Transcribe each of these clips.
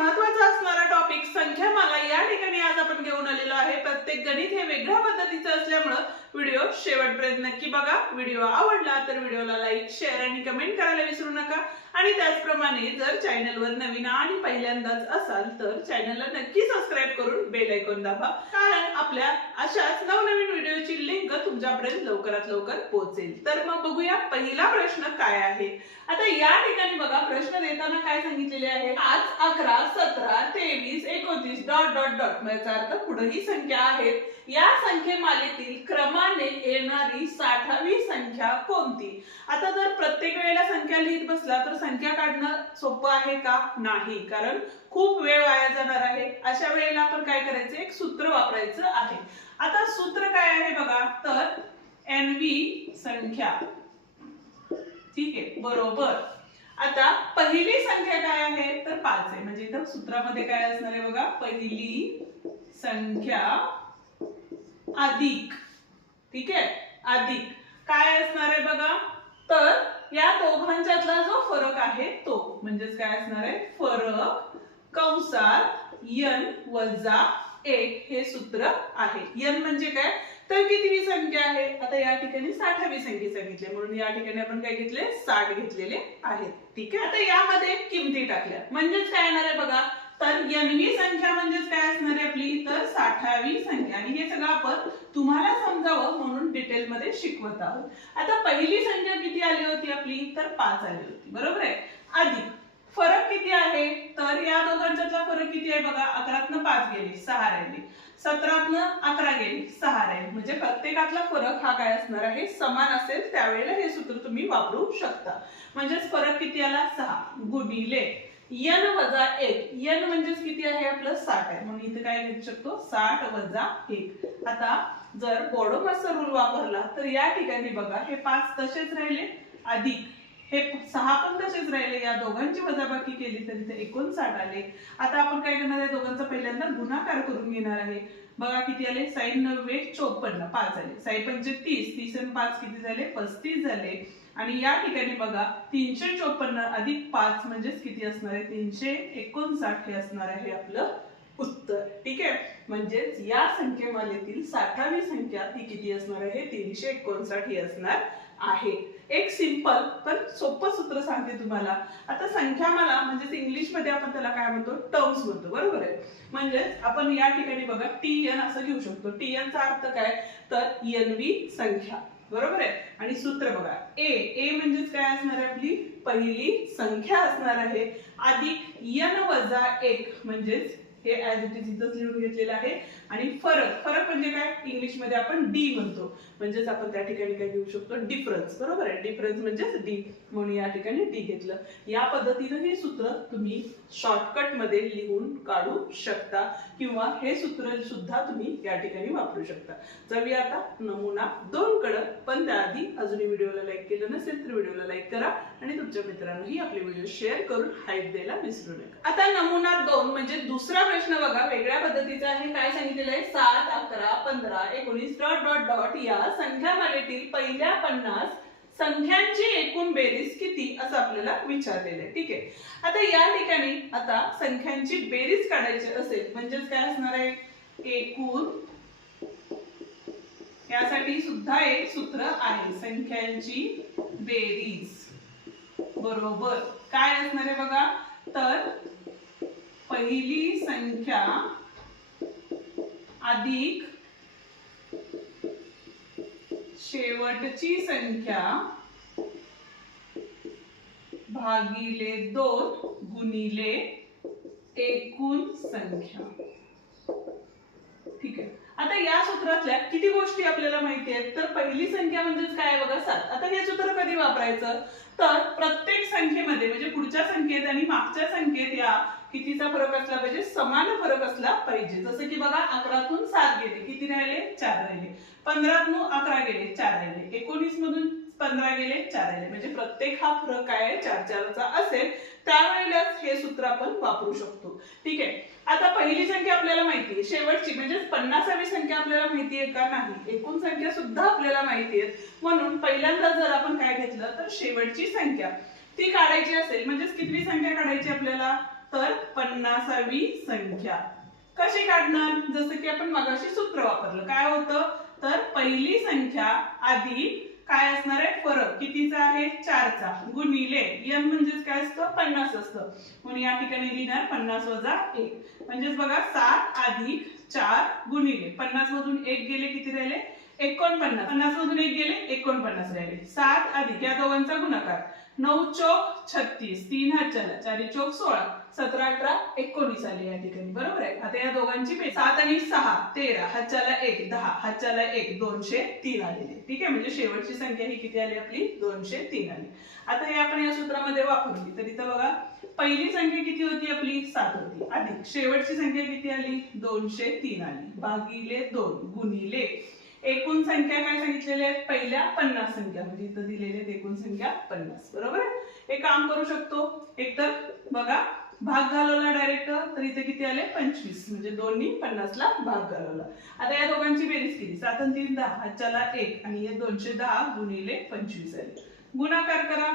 महत्त्वाचा असणारा टॉपिक संख्यामाला या ठिकाणी आज आपण घेऊन आलेलो आहे। प्रत्येक गणित हे वेगळ्या पद्धतीचं असल्यामुळे व्हिडिओ शेवटपर्यंत नक्की बघा। व्हिडिओ आवडला तर व्हिडिओला लाईक, शेअर आणि कमेंट करायला विसरू नका। आणि त्याचप्रमाणे जर चॅनलवर नवीन आणि पहिल्यांदाच असाल तर चॅनलला नक्की सबस्क्राइब करून बेल आयकॉन दाबा, कारण आपल्या अशाच नवनवीन व्हिडिओची लिंक तुमच्यापर्यंत लवकरात लवकर पोहोचेल। तर मग बघूया पहिला प्रश्न काय आहे। आता या ठिकाणी बघा प्रश्न देताना काय सांगितलेले आहे, 5, 11, 17, 23, 29 डॉट डॉट डॉट याचा अर्थ पुढे ही संख्या आहेत। या संख्येमालेतील क्रमाने येणारी 60वी संख्या कोणती। आता जर प्रत्येक वेळेला संख्या लिहित बसला तर संख्या काढणं सोपं आहे का? नाही, कारण खूप वेळ वाया जाणार आहे। अशा वेळेला आपण काय करायचं, एक सूत्र वापरायचं आहे। आता सूत्र काय आहे बघा, तर एनवी संख्या, ठीक आहे, बरोबर। आता पहिली संख्या काय आहे, तर 5 आहे, म्हणजे इथं सूत्रामध्ये काय असणार आहे बघा, पहिली संख्या अधिक, ठीक आहे, अधिक काय असणार आहे बघा, तर या दोघांच्यातला जो फरक आहे तो म्हणजेच काय असणार आहे, फरक कंसात n वजा 1 हे सूत्र आहे। n म्हणजे काय, तर कितीवी संख्या आहे। आता या ठिकाणी 60वी संख्या सांगितली, म्हणून या ठिकाणी आपण काय घेतले, 60 घेतलेले आहेत, ठीक आहे। आता यामध्ये किमती टाकल्या म्हणजेच काय येणार आहे बघा, तर nवी संख्या म्हणजेच काय असणार आहे आपली, तर 60वी संख्या। आणि हे सगळं आपण तुम्हाला समजावं म्हणून डिटेल मध्ये शिकवत आहोत। आता पहिली संख्या किती आली होती आपली, तर 5 आली होती, बरोबर आहे। अधिक फरक किती आहे, तर या दोघांच्यातला फरक किती आहे बघा, 11तनं 5 गेली, 6 राहिली, 17तनं 11 गेली, 6 राहिली, म्हणजे प्रत्येकातला फरक हा काय असणार आहे, समान असेल। त्यावेळेला हे सूत्र तुम्ही वापरू शकता। म्हणजेच फरक किती आला, 6 गुणिले n वजा 1, n म्हणजेच किती आहे आपलं, 60 आहे, म्हणून इथे काय घेऊ शकतो, 60 वजा 1। आता जर बॉडोमास्टर रूल वापरला तर या ठिकाणी बघा हे 5 तसेच राहिले, अधिक हे 6 पण तसेच राहिले, या दोघांची वजाबाकी केली तर इथे 59 आले। आता आपण काय करणार आहे, दोघांचा पहिल्यांदा गुणाकार करून घेणार आहे। बघा किती आले, 6 9 54, 5 आले, 6 पंचे 30, 30 आणि 5 किती झाले, 35 झाले। आणि या ठिकाणी बघा 354 अधिक 5 म्हणजेच किती असणार आहे, 359 हे असणार आहे आपलं उत्तर, ठीक आहे। म्हणजेच या संख्येमालेतील 60वी संख्या ही किती असणार आहे, 359 ही असणार आहे। एक सिंपल पण सोपं सूत्र सांगते तुम्हाला। आता संख्यामाला म्हणजे इंग्लिश मध्ये आपण त्याला काय म्हणतो, टर्म्स म्हणतो, बरोबर आहे। म्हणजे आपण या ठिकाणी बघा tn असं घेऊ शकतो। tn चा अर्थ काय, तर nवी संख्या, बरोबर आहे। आणि सूत्र बघा a म्हणजेच काय असणार आहे, आपली पहिली संख्या असणार आहे, अधिक n वजा 1 म्हणजेच हे ऍज इट इज इथंच लिहून घेतलेलं आहे। आणि फरक म्हणजे काय, इंग्लिश मध्ये आपण डी म्हणतो, म्हणजेच आपण त्या ठिकाणी काय घेऊ शकतो, डिफरन्स, बरोबर आहे। डिफरन्स म्हणजेच डी, म्हणून या ठिकाणी डी घेतलं। या पद्धतीने हे सूत्र तुम्ही शॉर्टकट मध्ये लिहून काढू शकता, किंवा हे सूत्र सुद्धा तुम्ही या ठिकाणी वापरू शकता। जाऊया आता नमुना 2 कडे, पण त्याआधी अजूनही व्हिडिओला लाईक केलं नसेल तर व्हिडिओला लाईक करा आणि तुमच्या मित्रांनाही आपले व्हिडिओ शेअर करून हाईप द्यायला विसरू नका। आता नमुना 2 म्हणजे दुसरा प्रश्न बघा, वेगळ्या पद्धतीचा आहे। काय सांगितलेलं आहे, 7, 11, 15, 19 डॉट डॉट डॉट या संख्यामालेतील पहिल्या 50 संख्यांची एकूण बेरीज किती असं आपल्याला विचारलेलं आहे, ठीक आहे। आता या ठिकाणी आता संख्यांची बेरीज काढायची असेल म्हणजेच काय असणार आहे, एकूण, यासाठी सुद्धा एक सूत्र आहे, संख्यांची बेरीज बरोबर काय असणार आहे बघा, तर पहिली संख्या अधिक शेवटची संख्या भागिले 2 गुणिले एकूण संख्या, ठीक आहे। आता या सूत्रातल्या किती गोष्टी आपल्याला माहिती आहेत, तर पहिली संख्या म्हणजेच काय बघा, 7। आता हे सूत्र कधी वापरायचं, तर प्रत्येक संख्येमध्ये म्हणजे पुढच्या संख्येत आणि मागच्या संख्येत या कितीचा फरक असला पाहिजे, समान फरक असला पाहिजे। जसं की बघा 11तून 7 गेले, किती राहिले, 4 राहिले, 15तून 11 गेले, 4 राहिले, 19 मधून 15 गेले, 4 राहिले, म्हणजे प्रत्येक हा फरक काय आहे, 4चा असेल, त्यावेळेलाच हे सूत्र आपण वापरू शकतो, ठीक आहे। आता पहिली संख्या आपल्याला माहिती आहे, शेवटची म्हणजे 50वी संख्या आपल्याला माहिती आहे का, नाही, एकूण संख्या सुद्धा आपल्याला माहिती आहे। म्हणून पहिल्यांदा जर आपण काय घेतलं, तर शेवटची संख्या ती काढायची असेल, म्हणजे कितवी संख्या काढायची आपल्याला, तर 50वी संख्या. कशी काढणार? जसं की आपण मगाशी सूत्र वापरलं. काय होतं? तर पहिली संख्या अधिक काय असणार आहे? फरक कितीचा आहे? 4चा गुणिले n म्हणजेच काय असतं? 50 असतं. म्हणून या ठिकाणी लिहिणार 50 वजा 1. म्हणजेच बघा 7 अधिक 4 गुणिले 50 मधून 1 गेले, किती राहिले? 49. 50 मधून 1 गेले, 49 राहिले. 7 अधिक या दोघांचा गुणाकार 9 चौक 36, 3 हातच्याला 4 चौक 16, 17 18 19 आले या ठिकाणी. बरोबर आहे. आता या दोघांची बेरीज 7 आणि 6 13, हातच्याला 1 10, हातच्याला 1 203 आलेले. ठीक आहे. म्हणजे शेवटची संख्या ही किती आली आपली? 203 आली. आता हे आपण या सूत्रामध्ये वापरली तर इथं बघा पहिली संख्या किती होती आपली? 7 होती. अधिक शेवटची संख्या किती आली? 203 आली. भागिले 2 गुणिले एकूण संख्या काय सांगितलेल्या आहेत? पहिल्या 50 संख्या, म्हणजे इथं दिलेले आहेत एकूण संख्या 50. बरोबर आहे. हे काम करू शकतो. एकतर बघा भाग घालवला डायरेक्ट, तर इथे किती आले? 25. म्हणजे दोन्ही 50 ला भाग घालवला. आता या दोघांची बेरीज केली. 7 आणि 3 10, हातच्याला 1 आणि हे 210 गुणिले 25 आले. गुणाकार करा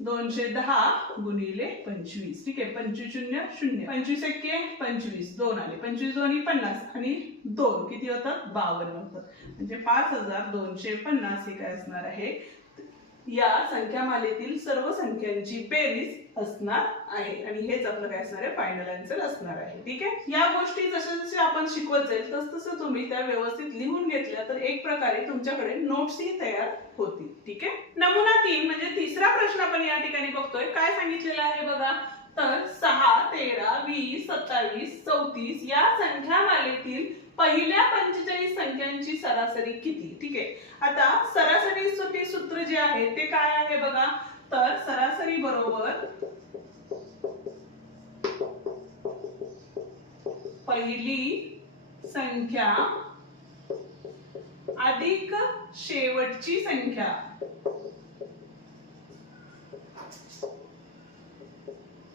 210 गुणिले 25. ठीक आहे. 25 0 0, 25 एक्के 25, 2 आले. 25 दोन्ही 50 आणि 2 किती होतं? 52 होतं. म्हणजे 5250 हे काय असणार आहे? या संख्यामालेतील सर्व संख्यांची बेरीज असणार आहे. आणि हेच आपलं काय असणार आहे? फायनल आन्सर असणार आहे. ठीक आहे. या गोष्टी जशा जशा आपण शिकवत जाईल तसं तुम्ही त्या व्यवस्थित लिहून घेतल्या तर एक प्रकारे तुमच्याकडे नोट्स ही तयार होतील. ठीक आहे. नमुना 3 म्हणजे तिसरा प्रश्न आपण या ठिकाणी बघतोय. काय सांगितलेलं आहे बघा? तर 6 13 20 27 34 या संख्यामालेतील पहिल्या 45 संख्यांची सरासरी किती? ठीक आहे. आता सरासरी सूत्र जे आहे ते काय आहे बघा? तर सरासरी बरोबर पहिली संख्या अधिक शेवटची संख्या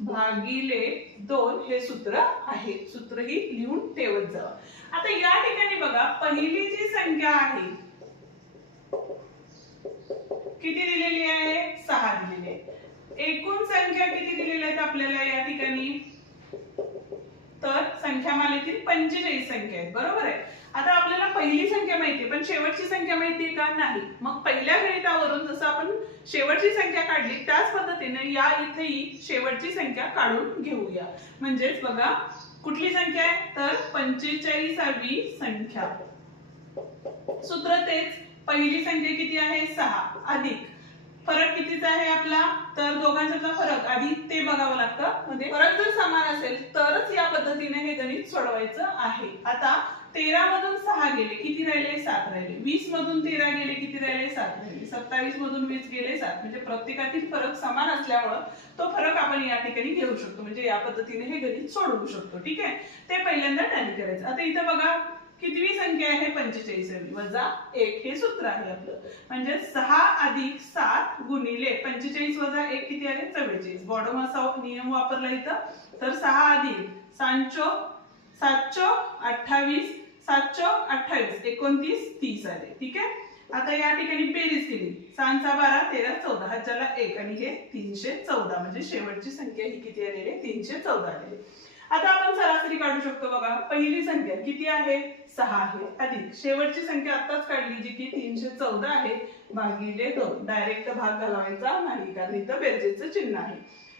भागिले 2 हे सूत्र आहे. सूत्र ही लिहून ठेवत जावा. आता या ठिकाणी बघा पहिली जी संख्या आहे किती दिलेली आहे? 6 दिलेली आहे. एकूण संख्या किती दिलेल्या आहेत आपल्याला या ठिकाणी? तर संख्यामालेतील 45 संख्या आहेत. बरोबर आहे. आता आपल्याला पहिली संख्या माहिती पण शेवटची संख्या माहिती का? नाही. मग पहिल्या गणितावरून जसं आपण शेवटची संख्या काढली त्याच पद्धतीने या इथेही शेवटची संख्या काढून घेऊया. म्हणजेच बघा कुठली संख्या आहे? तर 45वी संख्या. सूत्र तेच. पहिली संख्या किती आहे? 6 अधिक फरक कितीचा आहे आपला? तर दोघांच्यातला फरक आधी ते बघावं लागतं. म्हणजे फरक जर समान असेल तरच या पद्धतीने हे गणित सोडवायचं आहे. आता 13 मधून 6 गेले, किती राहिले? 7 राहिले. 20 मधून 13 गेले, किती राहिले? 7 राहिले. 27 मधून 20 गेले 7. म्हणजे प्रत्येकातील फरक समान असल्यामुळे तो फरक आपण या ठिकाणी घेऊ शकतो. म्हणजे या पद्धतीने हे गणित सोडवू शकतो. ठीक आहे. ते पहिल्यांदा टॅली करायचं. आता इथं बघा कितवी संख्या आहे? 45वी वजा 1 हे सूत्र आहे आपलं. म्हणजे 6 अधिक 7 गुणिले 45 वजा 1 किती आले? 44. बॉडम असा नियम वापरला इथं. तर 6 अधिक 7 चौक 28, 7 चौक 28, 29 30 आले. ठीक आहे. आता या ठिकाणी बेरीज केली. 6 12 13 14, हातच्याला 1 आणि हे 314. म्हणजे शेवटची संख्या ही किती आलेली आहे? 314 आलेली. आता आपण सरासरी काढू शकतो. बघा पहिली संख्या किती आहे? 6 आहे अधिक शेवटची संख्या आताच काढली जी की 314 आहे भागिले 2. डायरेक्ट भाग घालवायचा नाही कारण इथं बेरजेचं चिन्ह आहे.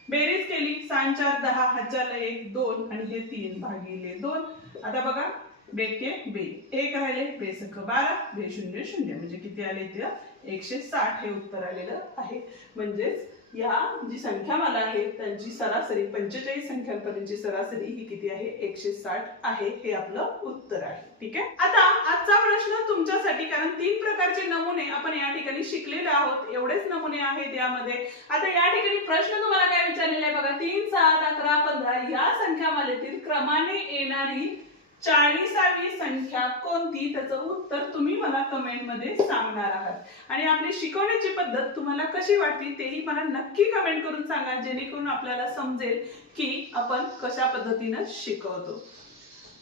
बेरीज केली. 6 4 10, हातच्याला 1 2 आणि हे 3 भागिले 2. आता बघा बेके बे 1 राहिले, बेसक 12, बे 0 0. म्हणजे किती आले? इथे 160 हे उत्तर आलेलं आहे. म्हणजेच या जी संख्यामाला आहे त्यांची सरासरी 45 संख्यांपर्यंतची सरासरी ही किती आहे? 160 आहे. हे आपलं उत्तर आहे. ठीक आहे. आता आजचा प्रश्न तुमच्यासाठी, कारण 3 प्रकारचे नमुने आपण या ठिकाणी शिकलेले आहोत. एवढेच नमुने आहेत यामध्ये. आता या ठिकाणी प्रश्न तुम्हाला काय विचारलेला आहे बघा? 3 7 11 15 या संख्यामालेतील क्रमाने येणारी 40वी संख्या कोणती? त्याचं उत्तर तुम्ही मला कमेंट मध्ये सांगणार आहात. आणि आपली शिकवण्याची पद्धत तुम्हाला कशी वाटली तेही मला नक्की कमेंट करून सांगा, जेणेकरून आपल्याला समजेल की आपण कशा पद्धतीने शिकवतो.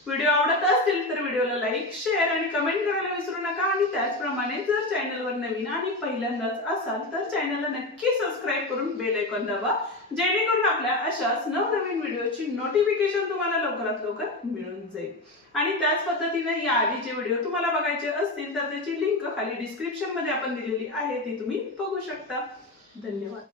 व्हिडिओ आवडत असतील तर व्हिडिओला लाईक, शेअर आणि कमेंट करायला विसरू नका आणि त्याचप्रमाणे जर चॅनलवर नवीन आणि पहिल्यांदाच असाल तर चॅनलला नक्की सबस्क्राईब करून बेल आयकॉन दाबा, जेणेकरून आपल्या अशाच नवनवीन व्हिडिओची नोटिफिकेशन तुम्हाला लवकरात लवकर मिळून जाईल। आणि त्याच पद्धतीने या आधीचे व्हिडिओ तुम्हाला बघायचे असतील तर त्याची लिंक खाली डिस्क्रिप्शन मध्ये आपण दिलेली आहे, ती तुम्ही बघू शकता। धन्यवाद।